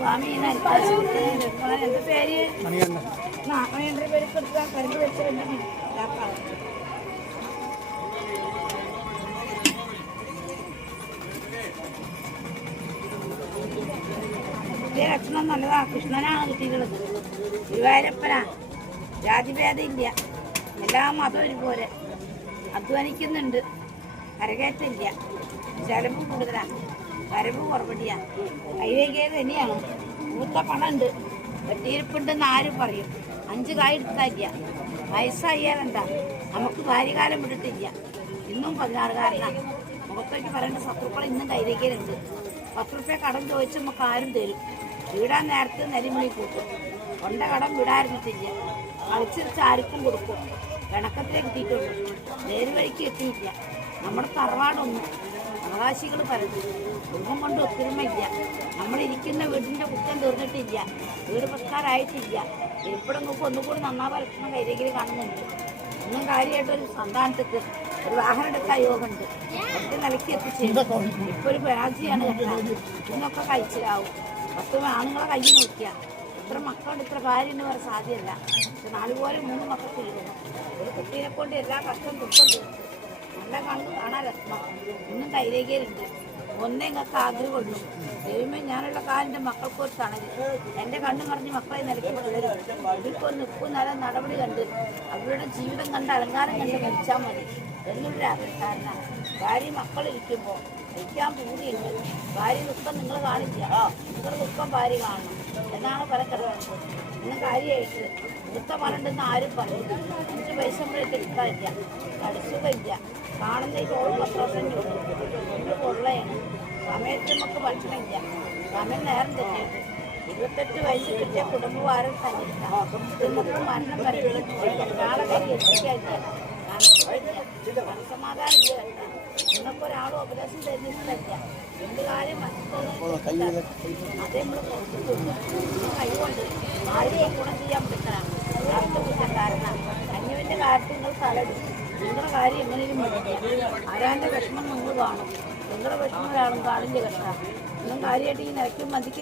സ്വാമി എന്റെ പേര് മണിയന്റെ പേര് കൊടുക്കാൻ കരണ്ട് വെച്ചിട്ടുണ്ട്. ലക്ഷണം നല്ലതാ. കൃഷ്ണനാണ് കിട്ടിയിട്ടുള്ളത്. ഗുരുവായൂരപ്പനാ. ജാതിഭേദം ഇല്ല. എല്ലാ മതവും ഒരുപോലെ. അധ്വാനിക്കുന്നുണ്ട്. കരകയറ്റില്ല. ചെലവ് കൂടുതലാണ്. വരവ് കുറവടിയാണ്. കൈവേകിയത് തന്നെയാണ്. മൂത്ത പണമുണ്ട്. വെട്ടിയിരിപ്പുണ്ടെന്ന് ആരും പറയും. 5 കായ് എടുത്താല്ല. വയസ്സായാലെന്താ? നമുക്ക് ഭാര്യകാലം വിട്ടിട്ടില്ല. ഇന്നും 16-കാരനാണ്. മുഖത്തേക്ക് പറയേണ്ട ശത്രുക്കൾ ഇന്നും കൈവേകിയിലുണ്ട്. 10 റുപ്യ കടം ചോദിച്ച് നമുക്ക് ആരും തരും. വീടാൻ നേരത്ത് നെരിമണി കൂട്ടും. കൊണ്ട കടം വിടായിരുന്നിട്ടില്ല. കളിച്ചിരിച്ച് ആർക്കും കൊടുക്കും. പിണക്കത്തിലേക്ക് കിട്ടിയിട്ടുള്ളൂ. നേരുവഴിക്ക് എത്തിയില്ല. നമ്മുടെ തറവാടൊന്നും അവകാശികൾ പറഞ്ഞു. കുടുംബം കൊണ്ട് ഒത്തൊരുമയില്ല. നമ്മളിരിക്കുന്ന വീടിൻ്റെ കുറ്റം തീർന്നിട്ടില്ല. വീട് പ്രക്കാരായിട്ടില്ല. ഇരിപ്പിടം നോക്കും ഒന്നുകൂടി നന്നാവാൻ ലക്ഷണം കൈരേഖയിൽ കാണുന്നുണ്ട്. ഒന്നും കാര്യമായിട്ടൊരു സന്താനത്തേക്ക് ഒരു വാഹനം എടുക്കാൻ യോഗമുണ്ട്. ഒറ്റ നിലയ്ക്ക് എത്തിച്ചേരും. ഇപ്പോൾ ഒരു പരാജയമാണ് കേട്ടാൽ. ഇന്നൊക്കെ കഴിച്ചിലാവും. 10 ആണുങ്ങളെ കൈ നോക്കിയാൽ ഇത്ര മക്കളുണ്ട്, ഇത്ര ഭാര്യയെന്ന് പറയാൻ സാധ്യമല്ല. പക്ഷെ 4 പോലെ 3 മക്കൾക്ക് ഇരിക്കുന്നു. ഒരു കുട്ടീനെ കൊണ്ട് എല്ലാ കഷ്ടം ദുഃഖം തീർത്ത് നല്ല കണ്ണു കാണാൻ രസമാണ്. ഇന്നും കൈരേഖയിലുണ്ട്. ഒന്നേ നിങ്ങൾക്ക് ആഗ്രഹമുള്ളൂ. ദൈവമേ, ഞാനുള്ള കാലിൻ്റെ മക്കൾക്കൊരു തണല്. എൻ്റെ കണ്ണു മറിഞ്ഞ് മക്കളെ നിലയ്ക്ക് പിള്ളേരും ഇവർക്കൊരു നിൽക്കും നല്ല നടപടി കണ്ട് അവരുടെ ജീവിതം കണ്ട് അലങ്കാരം കണ്ട് മരിച്ചാൽ മതി എന്നൊരു ആഗ്രഹക്കാരനാണ്. ഭാര്യ മക്കളിരിക്കുമ്പോൾ കഴിക്കാൻ പൂതിയുണ്ട്. ഭാര്യ ദുഃഖം നിങ്ങൾ കാണില്ല. നിങ്ങളുടെ ദുഃഖം ഭാര്യ കാണണം എന്നാണ് പല കിടക്കുന്നത്. ഇന്ന് കാര്യമായിട്ട് വൃത്ത പറഞ്ഞിട്ടെന്ന് ആരും പറയും. 5 പൈസ നമ്മളായിട്ട് എടുക്കാനില്ല. കടിച്ചുകയില്ല. കാണുന്ന ഈ ചോറ് 10 ദിവസം ഒന്ന് കൊള്ളയാണ്. സമയത്ത് നമുക്ക് ഭക്ഷണമില്ല. സമയം നേരം തെറ്റിയിട്ട് 28 വയസ്സ് കിട്ടിയ കുടുംബഭാരം തന്നെ നമുക്ക് മരണം വരവില്ല. ഒരാളെ കൈ എത്തിക്കാനില്ല. മനസ്സമാധാനം ഇല്ല. നിങ്ങൾക്കൊരാളും ഉപദേശം തരുന്നില്ല. എന്ത് കാര്യം മനസ്സിലാക്കി അതേ നമ്മൾ കൊടുത്തിട്ടുണ്ട്. കൈകൊണ്ട് ആരെയും ഗുണം ചെയ്യാൻ പറ്റണം. കുറ്റക്കാരനാണ്. അന്യവിൻ്റെ കാര്യത്തിൽ നിങ്ങൾ തലടും. നിങ്ങളുടെ കാര്യം എങ്ങനെയും പഠിക്കാം. ആരാൻ്റെ വിഷമം നിങ്ങൾ കാണും. നിങ്ങളുടെ വിഷമം ഒരാളും കാണില്ല കേട്ടാ. ഒന്നും കാര്യമായിട്ട് ഈ നിലയ്ക്കും മതിക്കും